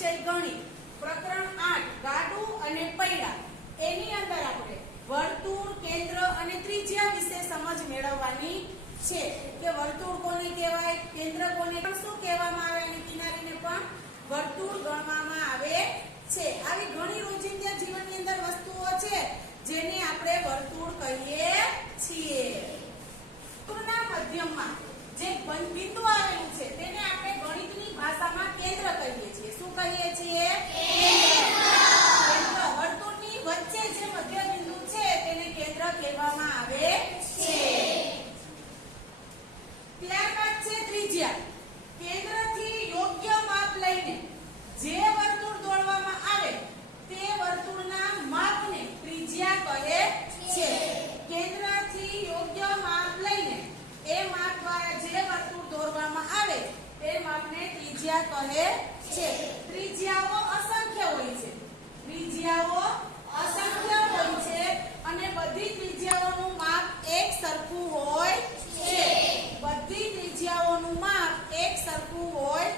વિષય ગણિત પ્રકરણ 8 ગાડું અને પૈડા એની અંદર આપણે વર્તુળ કેન્દ્ર અને ત્રિજ્યા વિશે સમજ મેળવવાની છે કે વર્તુળ કોને કહેવાય કેન્દ્ર કોને શું કહેવામાં આવે અને કિનારીને પણ વર્તુળ ગણવામાં આવે છે। આવી ઘણી રોજિંદા જીવનની અંદર વસ્તુઓ છે જેને આપણે વર્તુળ કહીએ છીએ। વર્તુળના મધ્યમાં જે બિંદુ આવેલું છે તેને આપણે ગણિતની ભાષામાં કેન્દ્ર કહીએ છીએ। શું કહીએ છીએ? કેન્દ્ર। વર્તુળની વચ્ચે જે મધ્ય બિંદુ છે તેને કેન્દ્ર કહેવામાં આવે છે। ત્યારબાદ છે ત્રિજ્યા। કેન્દ્રથી યોગ્ય માપ લઈને જે વર્તુળ દોરવામાં આવે તે વર્તુળના માપને ત્રિજ્યા કહે છે। કેન્દ્રથી યોગ્ય માપ લઈને એ માપ દ્વારા જે વર્તુળ દોરવામાં આવે તે માપને ત્રિજ્યા કહે છે। ત્રિજ્યાઓ અસંખ્ય હોય છે। ત્રિજ્યાઓ અસંખ્ય હોય છે અને બધી ત્રિજ્યાઓનું માપ એક સરખું હોય છે। બધી ત્રિજ્યાઓનું માપ એક સરખું હોય